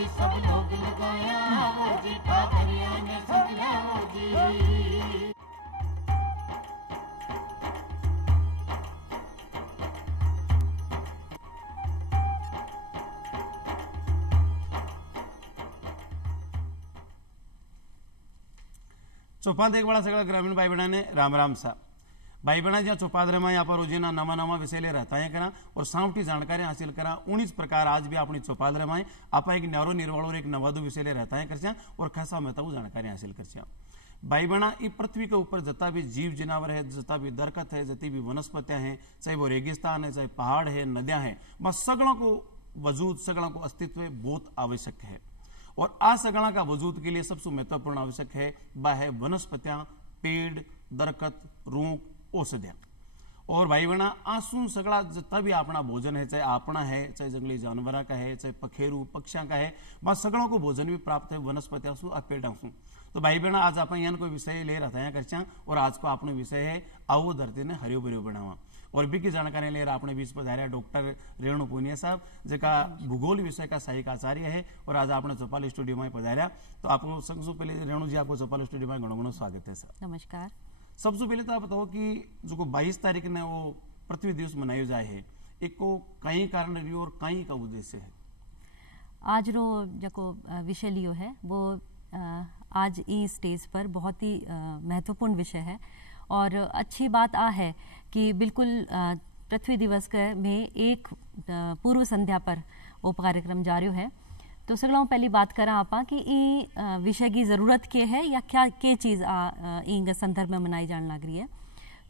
जी सब लोग लगाया वो जी ठाकरिया ने समझा वो जी। चौपाल एक बड़ा सगड़ा ग्रामीण भाई बहना ने राम राम सा भाई बहना जहाँ चौपादरे में यहाँ पर रोजीना नवा नवा विषय ले रहता है करा और सामटी जानकारी हासिल करा 19 प्रकार आज भी अपनी चौपादरे में आप एक न्यारो निर्वाण और एक नवादो विषय ले रहता है कर और खासा महत्व वो जानकारी हासिल कर भाई बहना इस पृथ्वी के ऊपर जितना भी जीव जनावर है, जितना भी दरखत है, जितनी भी वनस्पतियां हैं, चाहे वो रेगिस्तान है, चाहे पहाड़ है, नदियां हैं, बस सगड़ों को वजूद, सगड़ों को अस्तित्व बहुत आवश्यक है। और आ सगड़ा का वजूद के लिए सबसे महत्वपूर्ण आवश्यक है वह है वनस्पतियां, पेड़, दरखत, रूख, औषधियां। और भाई बहना आंसू सगड़ा जितना भी अपना भोजन है, चाहे अपना है, चाहे जंगली जानवर का है, चाहे पखेरु पक्षियों का है, बस सगड़ों को भोजन भी प्राप्त है वनस्पतियां सु और पेड़ों से। तो भाई बहना आज आप यहाँ कोई विषय ले रहा था यहाँ कर और आज को अपने विषय है आओ धरती ने हरियो भरियो बनावा। और भी की जानकारी ले रहा अपने बीच पधारिया डॉक्टर रेणु पूनिया साहब जिका भूगोल विषय का सहायक आचार्य है और आज आपने चौपाल स्टूडियो में पधारिया। तो आपको सबसे पहले रेणु जी आपको चौपाल स्टूडियो में घणो घणो स्वागत है सर। नमस्कार। सबसे पहले तो आप बताओ कि जो 22 तारीख ने वो पृथ्वी दिवस मनायो जाए है एक को कई कारण रही और कई का उद्देश्य है। आज रो जो विषय लियो है वो आज इस स्टेज पर बहुत ही महत्वपूर्ण विषय है और अच्छी बात आ है कि बिल्कुल पृथ्वी दिवस में एक पूर्व संध्या पर वो कार्यक्रम जारी है। तो सगलों पहली बात करा आपा कि ई विषय की जरूरत के है या क्या के चीज इंग संदर्भ में मनाई जाने लग रही है।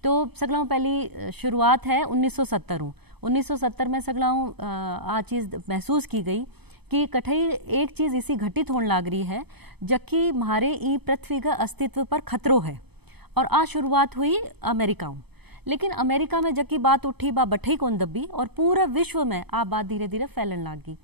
तो सगलों पहली शुरुआत है 1970 में सगलों आ चीज महसूस की गई कि कठई एक चीज इसी घटित होने लग रही है जबकि हमारे ई पृथ्वी का अस्तित्व पर खतरो है। और आ शुरुआत हुई अमेरिका में, लेकिन अमेरिका में जबकि बात उठी बा बठई कौन दबी और पूरे विश्व में आ बात धीरे धीरे फैलन लग गई।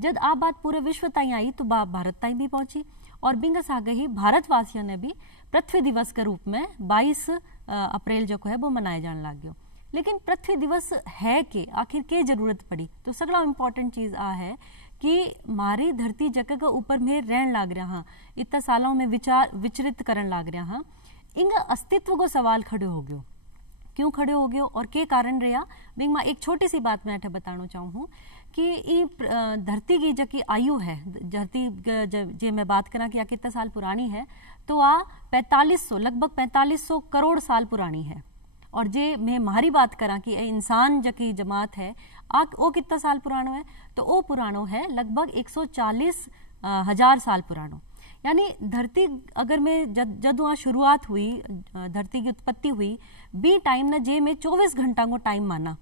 जब आ बात पूरे विश्व ताई आई तो बा भारत ताई भी पहुंची और बिंगस आ गई भारतवासियों ने भी पृथ्वी दिवस के रूप में 22 अप्रैल जो है वो मनाए जाने लग गयो। लेकिन पृथ्वी दिवस है कि आखिर के जरूरत पड़ी तो सगला इम्पोर्टेंट चीज आ है कि हमारी धरती जगह के ऊपर में रहन लाग रहा इतना सालों में विचार विचरित करन लाग रहा इंग अस्तित्व को सवाल खड़े हो गयो। क्यों खड़े हो गयो और के कारण रहा बिंग मैं एक छोटी सी बात मैं अठे बताना चाहूँ कि ये धरती की जबकि आयु है धरती जे मैं बात करा कि कितना साल पुरानी है तो आ 4500 लगभग 4500 करोड़ साल पुरानी है। और जे मैं हमारी बात करा कि इंसान जकी जमात है वो कितना साल पुरानो है तो वो पुरानो है लगभग 140,000 साल पुरानो। यानी धरती अगर में जब वहाँ शुरुआत हुई धरती की उत्पत्ति हुई बी टाइम ना जे में 24 घंटा को टाइम माना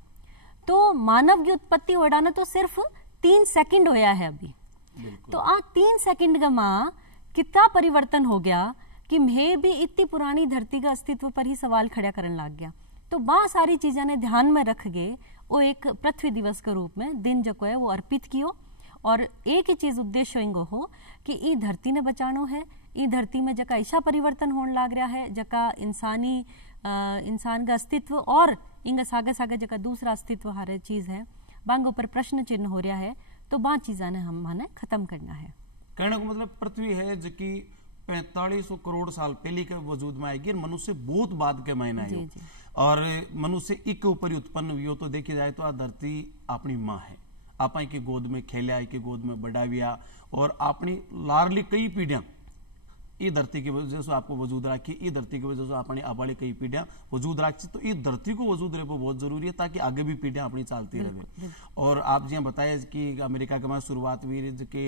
तो मानव की उत्पत्ति होड़ा ना तो सिर्फ 3 सेकंड होया है अभी। तो 3 सेकंड का माँ कितना परिवर्तन हो गया कि मैं भी इतनी पुरानी धरती का अस्तित्व पर ही सवाल खड़ा करने लग गया। तो बहुत सारी चीजें ने ध्यान में रख गए वो एक पृथ्वी दिवस के रूप में दिन जो है वो अर्पित कियो और एक ही चीज उद्देश्य इंगो हो कि ई धरती ने बचानो है। ई धरती में जका ऐसा परिवर्तन होने लग रहा है जका इंसान का अस्तित्व और इंग सागे सागे जका दूसरा अस्तित्व हर चीज है बांग ऊपर प्रश्न चिन्ह हो रहा है। तो बात चीजा ने हम माने खत्म करना है। कहने को मतलब पृथ्वी है जो कि 4500 करोड़ साल पहले के वजूद में आएगी और मनुष्य बहुत बाद के महीना है और मनुष्य एक ऊपर ही उत्पन्न हुई तो देखी जाए तो आ धरती अपनी माँ है। आप के गोद में खेलिया के गोद में बढ़ाविया और अपनी लारली कई पीढ़ियां ये धरती की वजह से आपको वजूद राखी ये धरती की वजह से अपनी आबाड़ी कई पीढ़ियां वजूद राखी तो ये धरती को वजूद रहे बहुत जरूरी है ताकि आगे भी पीढ़ियां अपनी चलती रहे। और आप जी बताया कि अमेरिका के शुरुआत हुई के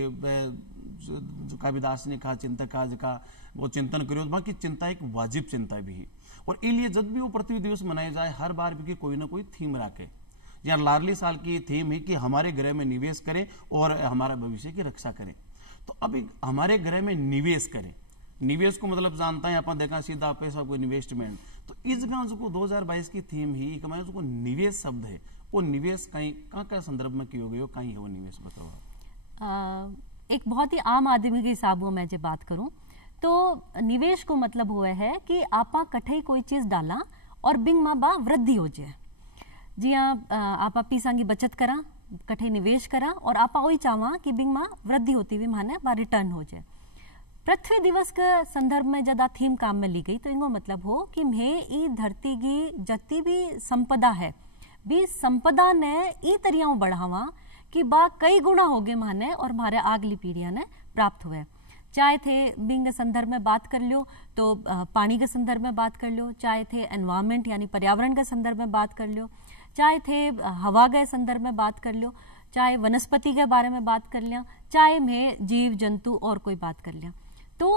जो काबिदास ने कहा चिंतक का जिका वो चिंतन करो बाकी चिंता एक वाजिब चिंता भी है। और इसलिए जब भी वो पृथ्वी दिवस मनाया जाए हर बार भी कोई ना कोई थीम रखे। यहाँ लारली साल की थीम है कि हमारे ग्रह में निवेश करें और हमारा भविष्य की रक्षा करें। तो अब हमारे ग्रह में निवेश करें, निवेश को मतलब जानता है अपन देखा सीधा पैसा कोई इन्वेस्टमेंट। तो इस गांव जो 2022 की थीम ही जो निवेश शब्द है वो निवेश कहीं कहाँ संदर्भ में किया गया कहीं है वो निवेश बताओ। एक बहुत ही आम आदमी के हिसाबों में जब बात करूं तो निवेश को मतलब हुआ है कि आपा कठई कोई चीज डाला और बिंग माँ बा वृद्धि हो जाए। जी हाँ आपा पीसा की बचत करा कठे निवेश करा और आपा वही चाहवा कि बिंग मां वृद्धि होती हुई माने बा रिटर्न हो जाए। पृथ्वी दिवस के संदर्भ में जदा थीम काम में ली गई तो इनको मतलब हो कि मैं ई धरती की जति भी संपदा है भी संपदा ने ई तरियाओं बढ़ावा कि बा कई गुना हो गए माने और हमारे आगली पीढ़ियां ने प्राप्त हुए। चाहे थे बिंग संदर्भ में बात कर लो तो पानी के संदर्भ में बात कर लो, चाहे थे एनवायरमेंट यानी पर्यावरण के संदर्भ में बात कर लो, चाहे थे हवा के संदर्भ में बात कर लो, चाहे वनस्पति के बारे में बात कर लिया, चाहे मैं जीव जंतु और कोई बात कर लिया। तो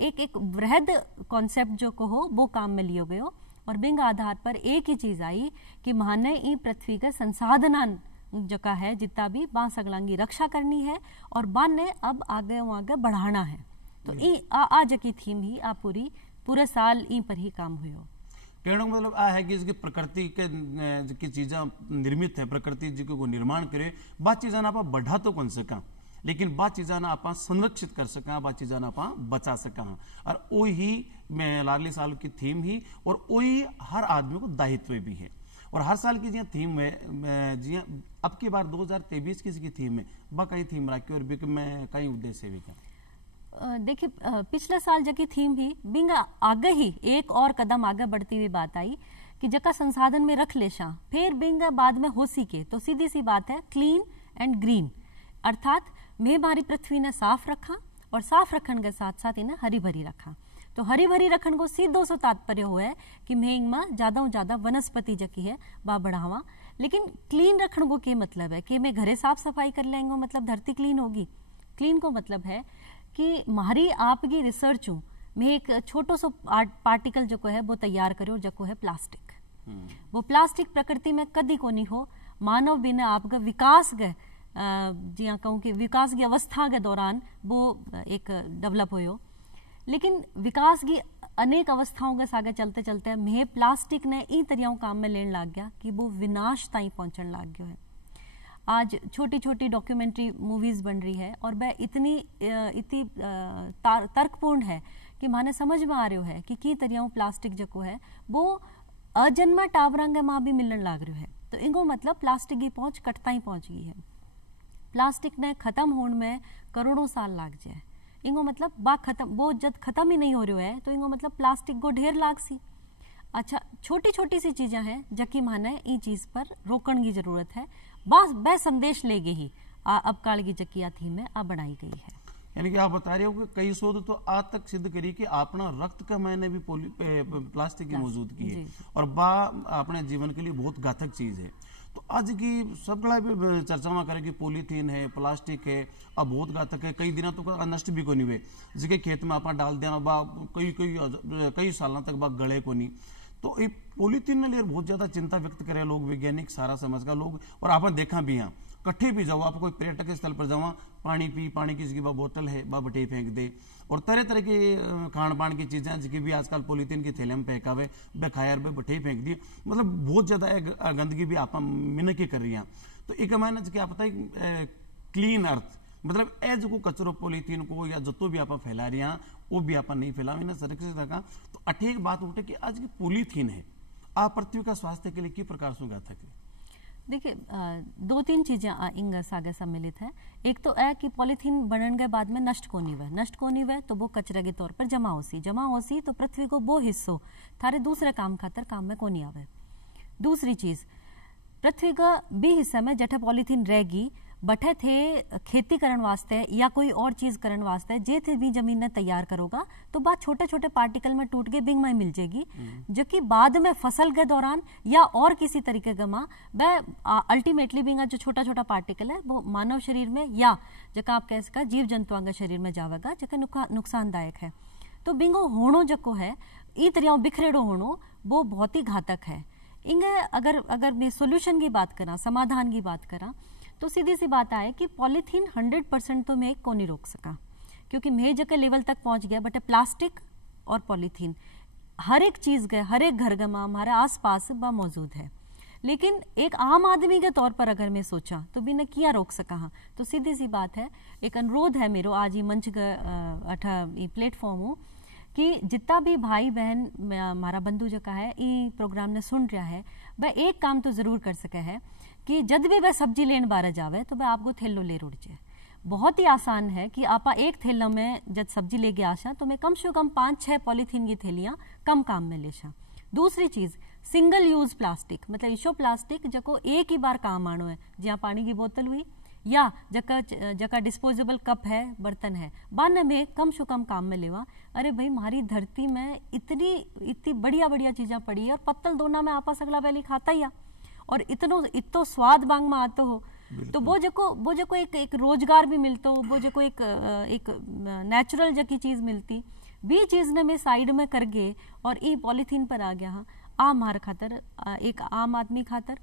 एक वृहद कॉन्सेप्ट जो कहो वो काम में लियो गयो और बिंग आधार पर एक ही चीज आई कि माने ई पृथ्वी के संसाधन जका है जितना भी बा सगलांगी रक्षा करनी है और बान ने अब आगे बढ़ाना है। तो ई आज की थीम ही आ पूरे साल ई पर ही काम हुई हो। कहने का मतलब आ है कि इसकी प्रकृति के की चीजा निर्मित है, प्रकृति जी को निर्माण करे, बात चीजा ना आप बढ़ा तो कौन सका लेकिन बात चीजा ना आप संरक्षित कर सका, बात चीजा ना आप बचा सका। और वही लाडली साल की थीम ही और वही हर आदमी को दायित्व भी है। और हर साल की जी थीम है जी अब की बार 2023 की थीम है बा कई थीम रखी और बिक में कई उद्देश्य भी क्या। देखिए पिछले साल जकी थीम भी बिंग आगे ही एक और कदम आगे बढ़ती हुई बात आई कि जका संसाधन में रख ले शा फिर बिंग बाद में हो सके तो सीधी सी बात है क्लीन एंड ग्रीन, अर्थात मैं हमारी पृथ्वी ने साफ रखा और साफ रखन के साथ साथ इन्हें हरी भरी रखा। तो हरी भरी रखन को सीधो सो तात्पर्य हुआ है कि मैं इनमें ज्यादा वनस्पति जकी है बा बढ़ावा। लेकिन क्लीन रखन को क्या मतलब है कि मैं घरे साफ सफाई कर लेंगे मतलब धरती क्लीन होगी। क्लीन को मतलब है कि हमारी आपकी रिसर्च हूँ मैं एक छोटो सो पार्टिकल जो है वो तैयार करो जो है प्लास्टिक। वो प्लास्टिक प्रकृति में कदी को नहीं हो, मानव बिना आपका विकास गए जी हाँ कहूँ कि विकास की अवस्था के दौरान वो एक डेवलप हो। लेकिन विकास की अनेक अवस्थाओं के सागे चलते चलते मैं प्लास्टिक ने ई तरियाओं काम में लेने लग गया कि वो विनाश ताई पहुंचने लग गया है। आज छोटी छोटी डॉक्यूमेंट्री मूवीज बन रही है और वह इतनी तर्कपूर्ण है कि माने समझ में आ रही है कि की तरियाओं प्लास्टिक जो है वो अजन्मा टावरंग माँ भी मिलने लग रही है। तो इनको मतलब प्लास्टिक की पहुंच कटता ही पहुंच गई है। प्लास्टिक ने खत्म होने में करोड़ों साल लग जाए। इनको मतलब बा खत्म वो जब खत्म ही नहीं हो रहा है तो इनको मतलब प्लास्टिक को ढेर लाग सी। अच्छा छोटी छोटी सी चीजें हैं जबकि माने ई चीज पर रोकन की जरूरत है। बस वह संदेश लेगे ही अब काल की जकिया थी में अब बनाई गई है। यानी कि आप बता रहे हो कि कई शोध तो आज तक सिद्ध करी कि अपना रक्त का मैंने भी प्लास्टिक की मौजूदगी है और बा अपने जीवन के लिए बहुत घातक चीज है। तो आज की सब चर्चा करें कि पॉलीथीन है, प्लास्टिक है, अब बहुत घातक है, कई दिनों तक नष्ट भी को नहीं हुए जिसके खेत में आप डाल देना बा कई सालों तक बा गले को नहीं। तो ये पॉलीथीन ने लिए बहुत ज्यादा चिंता व्यक्त करे लोग, वैज्ञानिक सारा समझ का लोग और आपने देखा भी यहाँ कट्ठे भी जाओ आप कोई पर्यटक स्थल पर जाओ पानी की जगह बोतल है बा बटे फेंक दे और तरह तरह के खान पान की चीजें जिसकी भी आजकल पॉलीथीन के थैले में फेंकावे बेखायर बे बटे फेंक दी, मतलब बहुत ज्यादा गंदगी भी आप मिनके कर रही हैं। तो एक मैंने क्या पता है क्लीन अर्थ मतलब ए जो कचरो पॉलीथीन को या जो भी आप फैला रही हैं वो भी आप नहीं फैला सुरक्षित रखा। तो अठे एक बात उठे कि आज की पॉलीथीन है आप पृथ्वी का स्वास्थ्य के लिए किस प्रकार से घातक है। देखिए दो तीन चीजें इंग आगे सम्मिलित है। एक तो है कि पॉलीथीन बनने के बाद में नष्ट को नहीं हुए तो वो कचरे के तौर पर जमा होसी तो पृथ्वी को वो हिस्सों थारे दूसरे काम खातर काम में को नहीं आवे। दूसरी चीज पृथ्वी का भी हिस्सा में जठे पॉलीथीन रहेगी बठे थे खेती करने वास्ते या कोई और चीज करने वास्ते जे थे भी जमीन ने तैयार करोगा तो बात छोटे छोटे पार्टिकल में टूट के बिंग में मिल जाएगी जो कि बाद में फसल के दौरान या और किसी तरीके का माँ वह अल्टीमेटली बिंगा जो छोटा छोटा पार्टिकल है वो मानव शरीर में या जका आप कह सका जीव जंतुओं के शरीर में जावेगा जका नुकसानदायक है। तो बिंगो होनो जको है ई तरियाओं बिखरेड़ो होनो वो बहुत ही घातक है। इंगे अगर मैं सोल्यूशन की बात करा समाधान की बात करा तो सीधी सी बात आए कि पॉलीथीन 100% तो मैं को नहीं रोक सका क्योंकि मैं जगह लेवल तक पहुंच गया बट प्लास्टिक और पॉलीथीन हर एक चीज गए हर एक घर गमा हमारे आसपास बा मौजूद है। लेकिन एक आम आदमी के तौर पर अगर मैं सोचा तो बिना किया रोक सका हाँ तो सीधी सी बात है एक अनुरोध है मेरो आज ये मंच का प्लेटफॉर्म हूँ कि जितना भी भाई बहन हमारा बंधु जो का है ये प्रोग्राम ने सुन रहा है वह एक काम तो जरूर कर सके है कि जब भी वह सब्जी लेने बारे जावे तो वह आपको थैलो ले रुड़ जाए। बहुत ही आसान है कि आपा एक थैला में जब सब्जी लेके आशा तो मैं कम से कम 5-6 पॉलीथीन की थैलियां कम काम में लेशा। दूसरी चीज सिंगल यूज प्लास्टिक, मतलब इशो प्लास्टिक जको एक ही बार काम आनो है, जहाँ पानी की बोतल हुई या जका डिस्पोजेबल कप है, बर्तन है, बाने में कम से कम काम में लेवा। अरे भाई हमारी धरती में इतनी बढ़िया बढ़िया चीज़ें पड़ी है और पत्तल दोना में आपस अगला पहले खाता ही और इतो स्वाद बांग में आतो हो तो वो जो एक रोजगार भी मिलता हो, वो जो एक नेचुरल जकी चीज मिलती भी चीज ने मैं साइड में कर गए और ई पॉलीथीन पर आ गया। हाँ, आम हमारे खातर, एक आम आदमी खातर,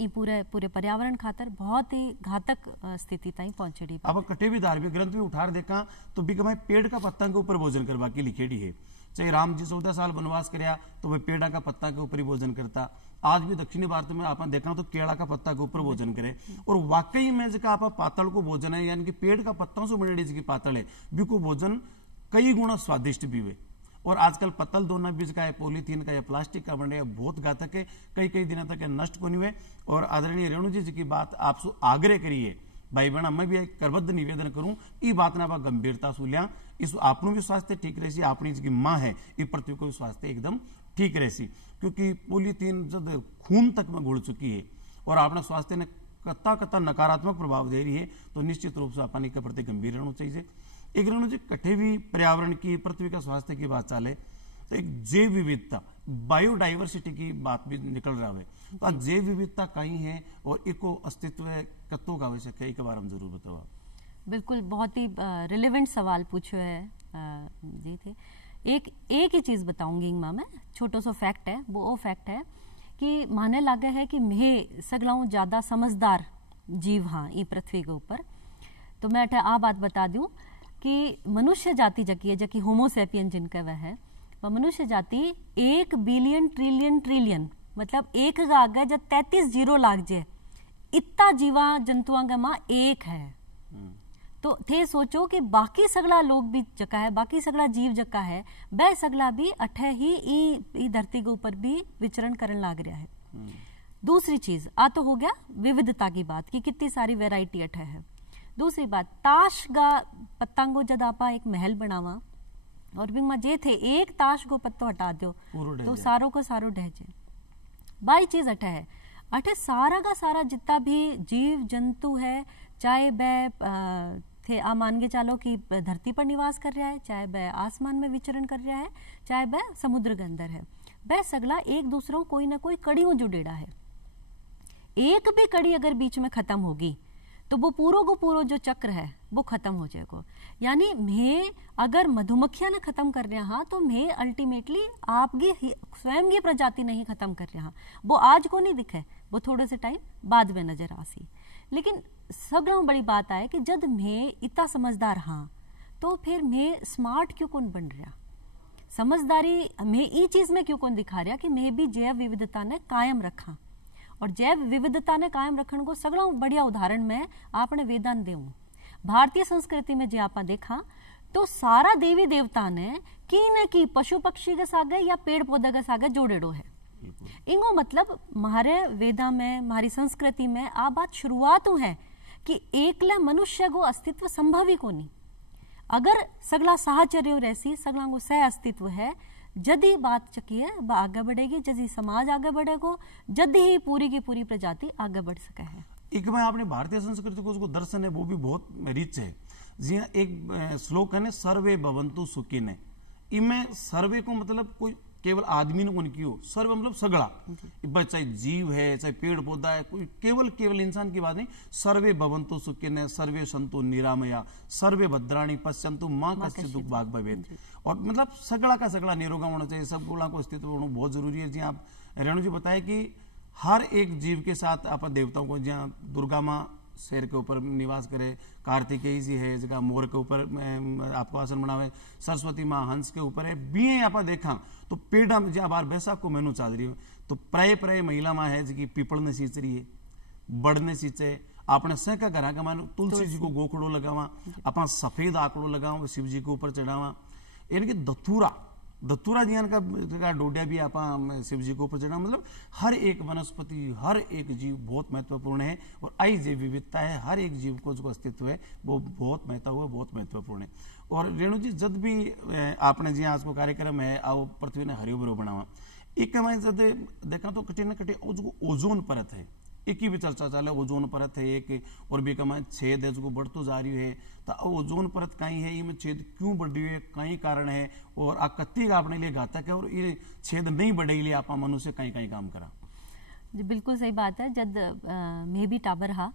ये पूरे पर्यावरण खातर बहुत ही घातक स्थिति ताई पहुंचेड़ी। अब कटे भी धार्मिक ग्रंथ भी उठार देखा तो भी कमाई पेड़ का पत्ता के ऊपर भोजन करवा की लिखेड़ी है। चाहे राम जी 14 साल वनवास करया तो वह पेड़ा का पत्ता के ऊपर ही भोजन करता। आज भी दक्षिणी भारत में आप देखा तो केला का पत्ता के ऊपर भोजन करे और वाकई में जगह आप पातल को भोजन है, यानी कि पेड़ का पत्तों से बनेड़ी जी पातल है भी को भोजन कई गुना स्वादिष्ट भी हुए। और आजकल पत्तल दोना बीज का है, पॉलीथीन का या प्लास्टिक का बने बहुत घातक है, कई दिनों तक नष्ट को नहीं हुए। और आदरणीय रेणु जी की बात आपसे आग्रह करिए भाई बहना, मैं भी एक करबद्ध निवेदन करूं ई बात ना आप गंभीरता से लिया, इस आपनों भी स्वास्थ्य ठीक रहे, अपनी जी माँ है ये पृथ्वी को भी स्वास्थ्य एकदम ठीक रहे, क्योंकि पॉलीथीन जब खून तक में घुल चुकी है और अपना स्वास्थ्य ने कत्ता नकारात्मक प्रभाव दे रही है तो निश्चित रूप से अपन के प्रति गंभीर रहना चाहिए। एक रेणु जी कठे भी पर्यावरण की, पृथ्वी का स्वास्थ्य की बात चाले तो एक जैव विविधता, बायोडाइवर्सिटी की बात भी निकल रहा है। तो आज जैव विविधता कहीं है और इको अस्तित्व कत्तों का आवश्यक है, एक बार हम जरूर बताओ। बिल्कुल, बहुत ही रिलेवेंट सवाल पूछो है जी थे। एक ही चीज बताऊंगी माँ, मैं छोटो सो फैक्ट है, वो फैक्ट है कि माने लागे है कि मैं सगलाऊं ज्यादा समझदार जीव हाँ ये पृथ्वी के ऊपर। तो मैं आ बात बता दूं कि मनुष्य जाति जकी है, जकी होमोसेपियन जिनका वह है, वह मनुष्य जाति 1 बिलियन ट्रिलियन मतलब एक का आगे जब 33 जीरो लाग जाए इतना जीवा जंतुओं का माँ एक है। तो थे सोचो कि बाकी सगला लोग भी जका है, बाकी सगला जीव जका है, वह सगला भी अठे ही ई धरती के ऊपर भी विचरण करने लाग रहा है। दूसरी चीज आ तो हो गया विविधता की बात कि कितनी सारी वैरायटी अठे है। दूसरी बात, ताश का पत्तांगो जब आपा एक महल बनावा और भी मजे थे एक ताश को पत्तो हटा दो तो सारों को सारो ढह जाए। बाई चीज अठे है, अठे सारा का सारा जितना भी जीव जंतु है, चाहे वह थे आ मान के चालो कि धरती पर निवास कर रहा है, चाहे वह आसमान में विचरण कर रहा है, चाहे वह समुद्र के अंदर है, वह सगला एक दूसरों कोई ना कोई कड़ियों जुड़ेड़ा है। एक भी कड़ी अगर बीच में खत्म होगी तो वो पूरो को पूरो जो चक्र है वो खत्म हो जाएगा। यानी मैं अगर मधुमक्खियां ने खत्म कर रहा तो मैं अल्टीमेटली आपकी स्वयं की प्रजाति नहीं खत्म कर रहा। वो आज को नहीं दिखे, वो थोड़े से टाइम बाद में नजर आसी। लेकिन सगलों बड़ी बात आए कि जब मैं इतना समझदार हाँ तो फिर मैं स्मार्ट क्यों कौन बन रहा, समझदारी मैं ये चीज में क्यों कौन दिखा रहा कि मैं भी जैव विविधता ने कायम रखा। और जैव विविधता ने कायम रखने को सगलों बढ़िया उदाहरण में आपने वेदांत देऊं। भारतीय संस्कृति में जो आपा देखा तो सारा देवी देवता ने की न की पशु पक्षी के सागे या पेड़ पौधे के सागे जोड़ेड़ो है। इंगो मतलब हमारे वेदा में, हमारी संस्कृति में आ बात शुरुआत है कि एकला मनुष्य को अस्तित्व संभव ही को नहीं। अगर सगला साहचर्य रहसी, सगला को सह अस्तित्व है, जदी बात चकी है वह आगे बढ़ेगी, जदी समाज आगे बढ़ेगा, जदी ही पूरी की पूरी प्रजाति आगे बढ़ सके है। एक मैं आपने भारतीय संस्कृति को उसको दर्शन है वो भी बहुत रिच है। जी एक श्लोक है ना, सर्वे भवन्तु सुखिने, इनमें सर्वे को मतलब कोई केवल आदमी ने उनकी हो, सर्व मतलब सगड़ा, चाहे जीव है चाहे पेड़ पौधा है, कोई केवल इंसान की बात नहीं। सर्वे भवन्तु सुखिनः सर्वे सन्तु निरामया सर्वे भद्राणि पश्यन्तु मां कश्चित् दुःख भाग भवेत्। और मतलब सगड़ा का सगड़ा निरोगा होना चाहिए, सब गुणा को अस्तित्व होना बहुत जरूरी है। जी आप रेणु जी बताए कि हर एक जीव के साथ आप देवताओं को, जहाँ दुर्गा माँ शेर के ऊपर निवास करे, कार्तिकेय जी है जगह मोर के ऊपर आपको आसन बनावे, सरस्वती माँ हंस के ऊपर है, बीए आप देखा तो पेड़ा में जहाँ बार बैसाख को मेनू चाल रही है तो प्राय महिला माँ है जी पीपल ने सींच रही है, बड़ ने सींचे, आपने सहका करा का मानो तुलसी जी को गोखड़ो लगावा, अपना सफेद आंकड़ो लगावा शिव जी के ऊपर चढ़ावा, यानी कि धतूरा दत्तूरा जियान का डोडिया भी आप शिव जी को ऊपर चढ़ा। मतलब हर एक वनस्पति, हर एक जीव बहुत महत्वपूर्ण है और आई जैव विविधता है, हर एक जीव को जो अस्तित्व है वो बहुत महत्वपूर्ण है। और रेणु जी जब भी आपने जी आज को कार्यक्रम है आओ पृथ्वी ने हरियो भरो बनावा, एक मैं जब देखा तो कटे न कटे जो ओजोन परत है एक ही भी चर्चा चले, ओजोन परत है एक और भी कमा छेद है जो बढ़तो जा रही है। तो ओजोन परत कहीं है, इनमें छेद क्यों बढ़ रही है, कहीं कारण है और आ कत्ती अपने लिए घातक है और ये छेद नहीं बढ़े लिए आप मनुष्य कहीं कहीं काम करा। जी बिल्कुल सही बात है। जब मैं भी टाबर हा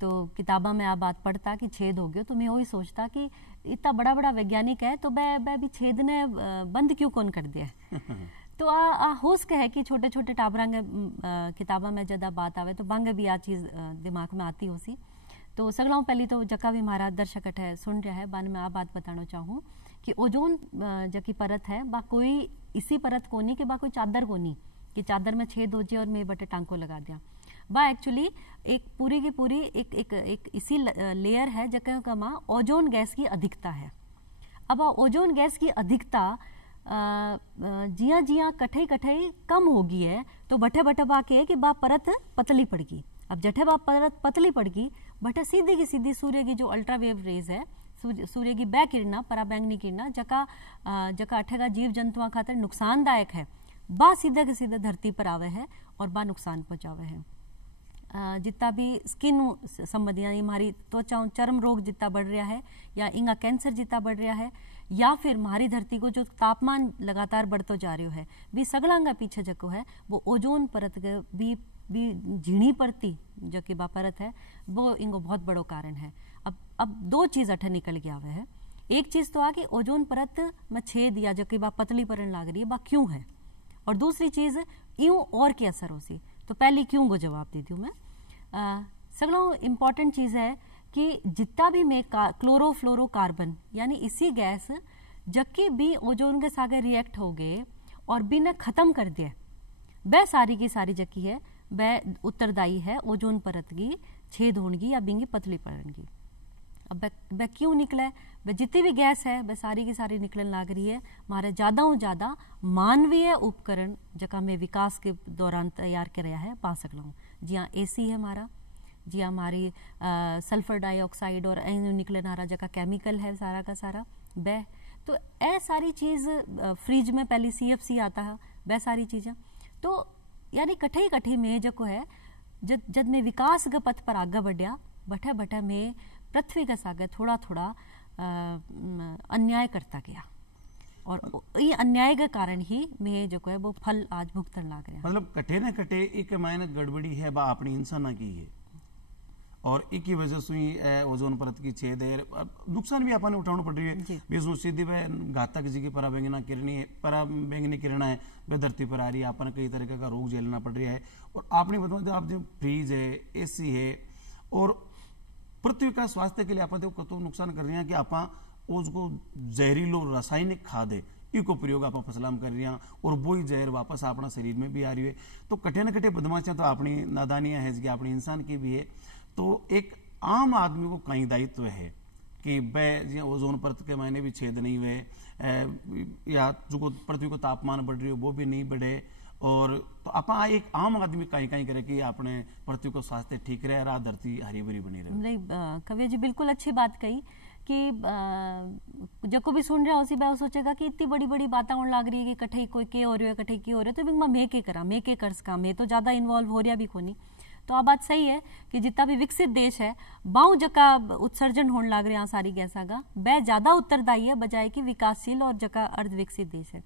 तो किताबा में आ बात पढ़ता कि छेद हो गया तो मैं वही सोचता कि इतना बड़ा बड़ा वैज्ञानिक है तो मैं भी छेद ने बंद क्यों कौन कर दिया तो होश के है कि छोटे छोटे टाबरांगे किताबा में जदा बात आवे तो बांगे भी आ चीज़ दिमाग में आती होसी। तो सगलाओं पहली तो जका भी हमारा दर्शक है सुन रहा है बान में आ बात बताना चाहूँ कि ओजोन जकी परत है बा कोई इसी परत कोनी कि बा कोई चादर कोनी कि चादर में छेद हो जाए और मैं बटे टांको लगा दिया। बा एक्चुअली एक पूरी की पूरी एक इसी लेयर है जगह का माँ ओजोन गैस की अधिकता है। अब ओजोन गैस की अधिकता जिया जिया कठे कठे कम होगी है तो बटे बटे बा के है कि बा परत पतली पड़ गई। अब जठे बा परत पतली पड़ गई बटे सीधी की सीधी सूर्य की जो अल्ट्रावेव रेज है सूर्य की बै किरणा पराबैंगनी किरणा जका अठेगा जीव जंतुओं खातर नुकसानदायक है बा सीधे के सीधे धरती पर आवे है और बा नुकसान पहुंचावे है। जितना भी स्किन संबंधी यानी हमारी त्वचा चर्म रोग जितना बढ़ रहा है या इंगा कैंसर जितना बढ़ रहा है या फिर हमारी धरती को जो तापमान लगातार बढ़तो जा रहा है भी सगलांगा पीछे जको है वो ओजोन परत भी झीणी परती जो कि बा परत है वो इनको बहुत बड़ो कारण है। अब दो चीज अठे निकल गया हुआ है। एक चीज तो आ कि ओजोन परत में छेद या जो कि बा पतली पड़न लग रही है बा क्यों है और दूसरी चीज यूं और क्या असर हो सी। तो पहली क्यों को जवाब देती हूँ मैं। सगलों इम्पॉर्टेंट चीज है कि जितना भी मैं क्लोरोफ्लोरोकार्बन यानी इसी गैस जबकि भी ओजोन के सागे रिएक्ट हो गए और भी ने खत्म कर दिया वह सारी की सारी जकी है वह उत्तरदायी है ओजोन परत की छेद होगी या बिंगी पतली पड़न की। अब वह क्यों निकले वह जितनी भी गैस है वह सारी की सारी निकलन लग रही है हमारे ज़्यादा मानवीय उपकरण जका में विकास के दौरान तैयार कराया है पा सकता हूँ। जी हाँ AC है हमारा, जी हाँ हमारी सल्फर डाइऑक्साइड और निकलन आ रहा जका केमिकल है सारा का सारा वह तो ए सारी चीज़ फ्रिज में पहले CFC आता है वह सारी चीज़ें तो यानी कठे में जो है जब मैं विकास के पथ पर आगे बढ़िया बटे में पृथ्वी का सागर थोड़ा अन्याय करता गया और ये अन्याय के कारण ही मैं जो है वो फल आज भुगतन लग रहा है। मतलब कटे न कटे एक मायने गड़बड़ी है बा अपनी इंसान की है और एक ही वजह से ही ओजोन परत की छेद है नुकसान भी अपन उठाना पड़ रही है। बेसु सीधी वह घातक जी की पराबैंगनी किरणा है वह धरती पर आ रही है अपन कई तरह का रोग झेलना पड़ रहा है। और आपने बताओ आप जो फ्रीज है AC है और पृथ्वी का स्वास्थ्य के लिए आप कतो नुकसान कर रहे हैं कि आप उसको जहरीलो रासायनिक खाद है इको प्रयोग आप फसलाम कर रही हैं और वही जहर वापस अपना शरीर में भी आ रही है। तो कटे न कटे बदमाशियां तो अपनी नादानियां हैं अपनी इंसान की भी है। तो एक आम आदमी को कहीं दायित्व है कि वह ओजोन परत के मायने भी छेद नहीं हुए या जो पृथ्वी को तापमान बढ़ रही है वो भी नहीं बढ़े और तो आप एक आम आदमी कहीं कहीं करे कि अपने पृथ्वी को स्वास्थ्य ठीक रहे और धरती हरी भरी बनी रहे। नहीं कवि जी बिल्कुल अच्छी बात कही कि जो भी सुन रहा उसी बात सोचेगा कि इतनी बड़ी बड़ी बातें होने लग रही है कि कठे कोई के हो रही है कठे की हो रही है तो मैं के करा मैं के कर सका मैं तो ज्यादा इन्वॉल्व हो रहा भी कोनी। तो आ बात सही है कि जितना भी विकसित देश है बाऊ जका उत्सर्जन होने लग रहे हैं सारी गैसा का वह ज्यादा उत्तरदायी है बजाय कि विकासशील और जका अर्ध विकसित देश है।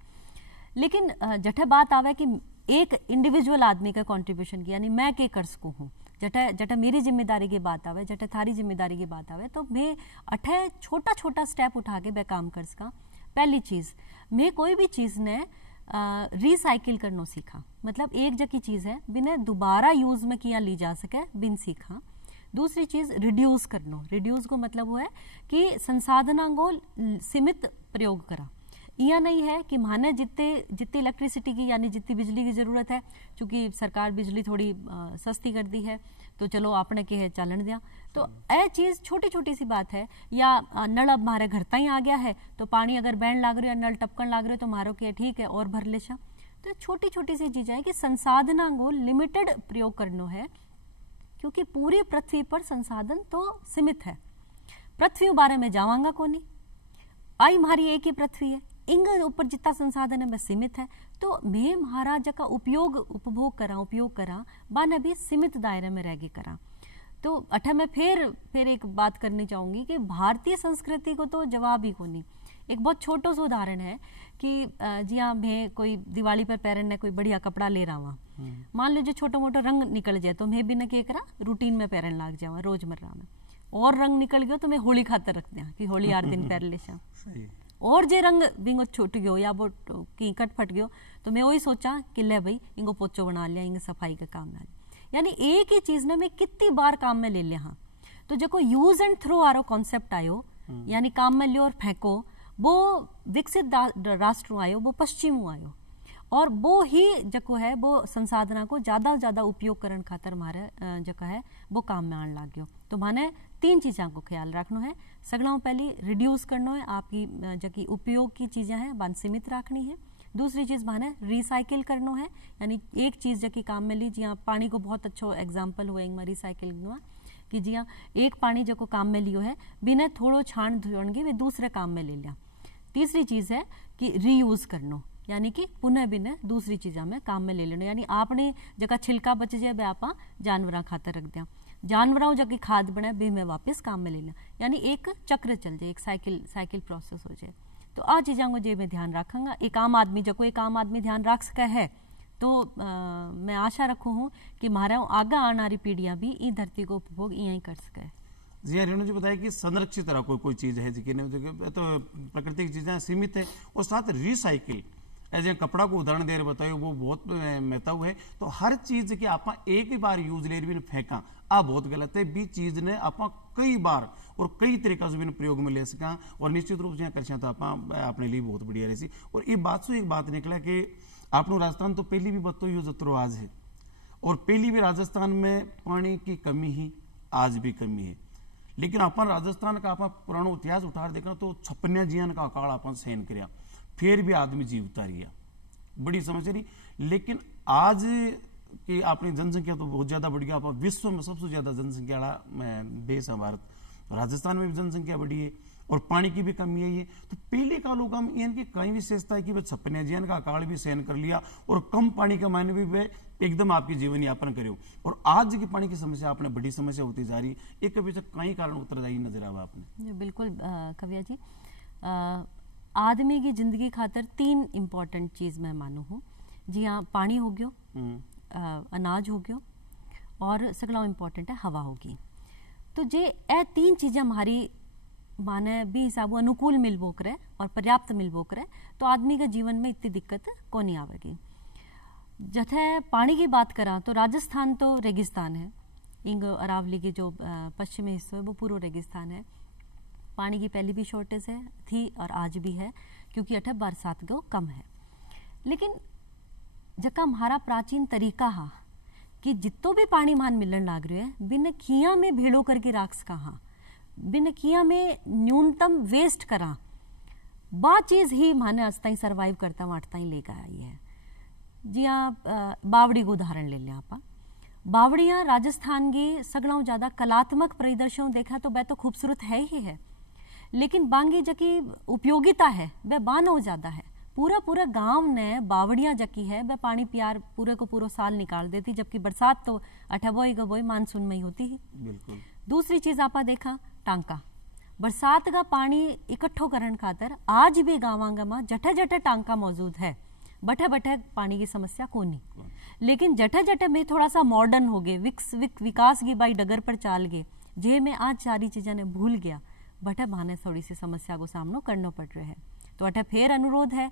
लेकिन जठे बात आवे कि एक इंडिविजुअल आदमी का कंट्रीब्यूशन की यानी मैं के कर सकूँ हूँ जटे मेरी जिम्मेदारी की बात आवे जटे थारी जिम्मेदारी की बात आवे तो मैं अठे छोटा स्टेप उठा के मैं काम कर सका। पहली चीज मैं कोई भी चीज ने रिसाइकिल करना सीखा मतलब एक जकी चीज है बिना दोबारा यूज में किया ली जा सके बिन सीखा। दूसरी चीज रिड्यूस करना रिड्यूस को मतलब वो है कि संसाधना को सीमित प्रयोग करा। यह नहीं है कि माने जितने इलेक्ट्रिसिटी की यानी जितनी बिजली की जरूरत है, चूंकि सरकार बिजली थोड़ी सस्ती कर दी है तो चलो आपने के है चालन दिया, तो यह चीज छोटी छोटी सी बात है। या नल अब हमारे घर तक आ गया है तो पानी अगर बहन लाग रही है, नल टपकन लाग रहे हो तो मारो के ठीक है और भर ले। तो छोटी छोटी सी चीजें है कि संसाधना को लिमिटेड प्रयोग करना है, क्योंकि पूरी पृथ्वी पर संसाधन तो सीमित है। पृथ्वी बारे में जावांगा को नहीं, आई हमारी एक ही पृथ्वी है, इंग ऊपर जितना संसाधन है वह सीमित है, तो मैं महाराज का उपभोग करा बाने भी सीमित दायरे में रह गई करा। तो अठे मैं फिर एक बात करनी चाहूंगी कि भारतीय संस्कृति को तो जवाब ही को नहीं। एक बहुत छोटो सा उदाहरण है कि जी हाँ, मैं कोई दिवाली पर पेरेंट ने कोई बढ़िया कपड़ा ले रहा हुआ, मान लीजिए छोटो मोटो रंग निकल जाए तो मैं भी न क्या करा रूटीन में पेरेंट लाग जावा रोजमर्रा में, और रंग निकल गयो तो मैं होली खातर रख दिया कि होली 8 दिन पहन ले शा। और जे रंग बिंगो छूट गयो या वो की कट फट गयो तो मैं वही सोचा कि ले भाई इनको पोचो बना लिया, इनके सफाई का काम में। यानी एक ही चीज ने मैं कितनी बार काम में ले लिया। हाँ, तो जो यूज एंड थ्रो आरो कॉन्सेप्ट आयो, यानी काम में लियो और फेंको, वो विकसित राष्ट्रों आयो, वो पश्चिम आयो, और वो ही जो है वो संसाधना को ज्यादा उपयोग करने खातर हमारे जो है वो काम में आने लग गयो। तो माने 3 चीज़ों को ख्याल रखना है। सगलों पहली रिड्यूस करना है, आपकी जो उपयोग की चीजें हैं बन सीमित रखनी है। दूसरी चीज माने रिसाइकिल करना है, यानी एक चीज जो काम में ली, जी हाँ पानी को बहुत अच्छा एग्जाम्पल हुआ इनमें रिसाइकिलिंग हुआ कि जी हाँ एक पानी जो काम में लियो है बिना थोड़ो छाण धोएंगे वे दूसरे काम में ले लिया। तीसरी चीज है कि रीयूज करना, यानी कि पुनः बिना दूसरी चीजा में काम में ले लेना, यानी आपने जगह छिलका बच जाए वे आप जानवरों खातर रख दिया, जानवरों जगह खाद बने बे में वापस काम में ले लिया, यानी एक चक्र चल जाए, एक साइकिल प्रोसेस हो जाए। तो आ चीज़ों को जे मैं ध्यान रखूंगा। एक आम आदमी ध्यान रख सका है तो मैं आशा रखू हूँ कि हमारा आगे आने वाली पीढ़ियां भी इस धरती को उपभोग यही कर सके। जी हाँ, रेणु जी बताया कि संरक्षित रहा कोई चीज़ है जी तो प्राकृतिक चीज़ें सीमित है, और साथ रिसाइकिल एज कपड़ा को उदाहरण दे रहे बताइए वो बहुत महत्व है। तो हर चीज की आप एक ही बार यूज ले भी फेंका आ बहुत गलत है, बी चीज ने आप कई बार और कई तरीका से प्रयोग में ले सका, और निश्चित रूप से कर तो आप अपने लिए बहुत बढ़िया रही। और ये बात से एक बात निकला कि आपनो राजस्थान तो पहली भी बतो यूज जतरो आज है, और पहली भी राजस्थान में पानी की कमी ही आज भी कमी है। लेकिन अपन राजस्थान का आप पुराना इतिहास उठा देखा तो 56 जियान का अकाल अपन सहन कराया, फिर भी आदमी जीव उतारिया, बड़ी समस्या रही। लेकिन आज की अपनी जनसंख्या तो बहुत ज्यादा बढ़ गया, आप विश्व में सबसे ज्यादा जनसंख्या वाला देश है भारत, राजस्थान में भी जनसंख्या बढ़ी है और पानी की भी कमी है। तो पहले का लोग हम इनकी कई विशेषता है कि वह 56 जियान का अकाल भी सहन कर लिया और कम पानी का मायने भी वे एकदम आपकी जीवन यापन करो, और आज की पानी की समस्या आपने बड़ी समस्या होती जा रही है। एक पीछे कई कारण उत्तरदायी नजर आवा आपने। बिल्कुल कविया जी, आदमी की जिंदगी खातर 3 इम्पोर्टेंट चीज मैं मानू हूँ। जी हाँ, पानी हो गयो, अनाज हो गयो, और सगला इम्पोर्टेंट है हवा होगी। तो जे ए 3 चीजें हमारी माने भी हिसाब अनुकूल मिलबो करे और पर्याप्त मिलबो करे तो आदमी के जीवन में इतनी दिक्कत को नहीं आवेगी। जैसे पानी की बात करा तो राजस्थान तो रेगिस्तान है, इंग अरावली की जो पश्चिमी हिस्सा है वो पूरा रेगिस्तान है। पानी की पहले भी शॉर्टेज है थी और आज भी है, क्योंकि अठे बरसात को कम है। लेकिन जका हमारा प्राचीन तरीका हा कि जितो भी पानी मान मिलन लाग रहे है बिन खिया में भेड़ो करके राख कहा, बिन किया में न्यूनतम वेस्ट करा, बा चीज ही माने अस्ताई सर्वाइव करता वाटता ही लेकर आई है। जी हाँ, बावड़ी को उदाहरण ले लिया आप। बावड़ियाँ राजस्थान की सगड़ों ज्यादा कलात्मक परिदर्शन देखा तो वह तो खूबसूरत है ही है, लेकिन बांगी जकी उपयोगिता है वह बानो ज्यादा है। पूरा गांव ने बावड़ियाँ जकी है वह पानी प्यार पूरे को पूरा साल निकाल देती, जबकि बरसात तो अठबोई गबोई मानसून में ही होती है। बिल्कुल। दूसरी चीज आपा देखा टांका, बरसात का पानी इकट्ठो करने खातर आज भी गाँव में जठे जठे टांका मौजूद है, बठे बठे पानी की समस्या को नहीं। लेकिन जठे जठे में थोड़ा सा मॉडर्न हो गए, विकास की बाई डगर पर चाल गए, जे में आज सारी चीजें ने भूल गया, बठे बहाने थोड़ी सी समस्या को सामना करना पड़ रहा है। तो अठे फिर अनुरोध है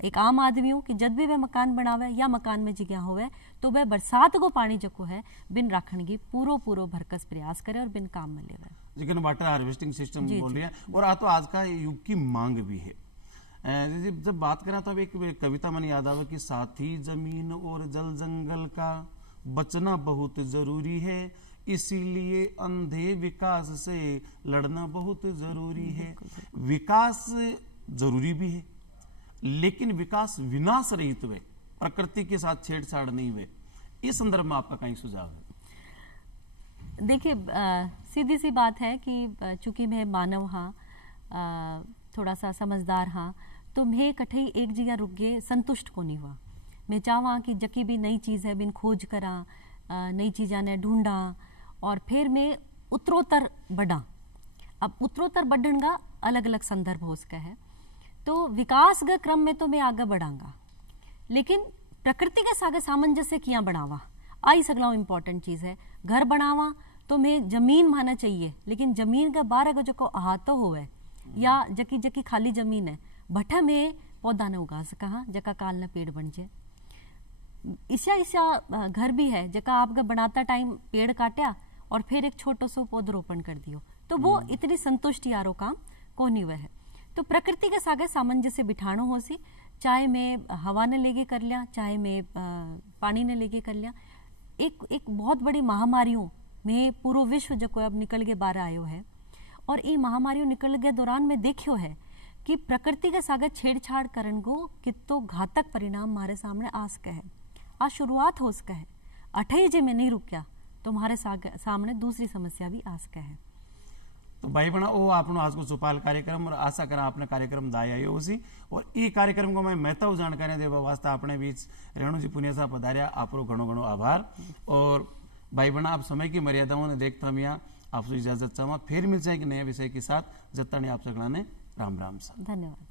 एक आम आदमी कि जब भी वह मकान बनावे या मकान में जगह होवे तो वह बरसात को पानी जो है बिन रखने की पूरो भरकस प्रयास करे और बिन काम में लेवे। लेकिन वाटर हार्वेस्टिंग सिस्टम बोल रहे हैं, और तो आज का युग की मांग भी है। जी जब बात करें तो अब एक कविता मैंने याद आवा कि साथी जमीन और जल जंगल का बचना बहुत जरूरी है, इसीलिए अंधे विकास से लड़ना बहुत जरूरी है। विकास जरूरी भी है, लेकिन विकास विनाश रहित हुए, प्रकृति के साथ छेड़छाड़ नहीं हुए। इस संदर्भ में आपका कहीं सुझाव है? देखिए, सीधी सी बात है कि चूंकि मैं मानव हाँ, थोड़ा सा समझदार हाँ, तो मैं कठई एक जगह रुक गए संतुष्ट को नहीं हुआ। मैं चाहवा कि जकी भी नई चीज़ है बिन खोज करा, नई चीज़ा ने ढूंढा और फिर मैं उत्तरोत्तर बढ़ा। अब उत्तरोत्तर बढ़ने का अलग अलग संदर्भ हो सका है। तो विकास के क्रम में तो मैं आगे बढ़ाऊंगा, लेकिन प्रकृति के सागे सामंजस्य किया बनावा आई सगला इम्पोर्टेंट चीज़ है। घर बनावा तो मैं जमीन माना चाहिए, लेकिन जमीन का बारह का जो को अहातो होवे या जकी जकी खाली जमीन है भट्टा में पौधा ने उगा सका, जका काल न पेड़ बन जाए। ईसा घर भी है जका आपका बनाता टाइम पेड़ काटा और फिर एक छोटो सो पौधरोपण कर दियो, तो वो इतनी संतुष्टि यारो काम को नहीं वह है। तो प्रकृति के सागे सामंजस्य बिठानो हो सी, चाहे मैं हवा ने लेके कर लिया, चाहे मैं पानी ने लेके कर लिया। एक बहुत बड़ी महामारियों में पूरा विश्व जो अब निकल के बाहर आयो है, और ये महामारियों निकल के दौरान में देखियो है कि प्रकृति के सागे छेड़छाड़ करन को कितो घातक परिणाम हमारे सामने आ सके है। आज शुरुआत हो सके है, अठई जे में नहीं रुकया तो हमारे सामने दूसरी समस्या भी आ सके है। तो भाई बना वो आपनो आज को चौपाल कार्यक्रम, और आशा करा आपने कार्यक्रम दाया आयो उसी, और ई कार्यक्रम को मैं महत्व जानकारी देवा वास्ते अपने बीच रेणु जी पुनिया साहब पधारिया, आपरो घणो घणो आभार। और भाई बना आप समय की मर्यादाओं ने देखता हम यहाँ आपसे इजाजत चाहवा, फिर मिल जाएंगे नए विषय के साथ। जब तक आप सकड़ा ने राम राम सा। धन्यवाद।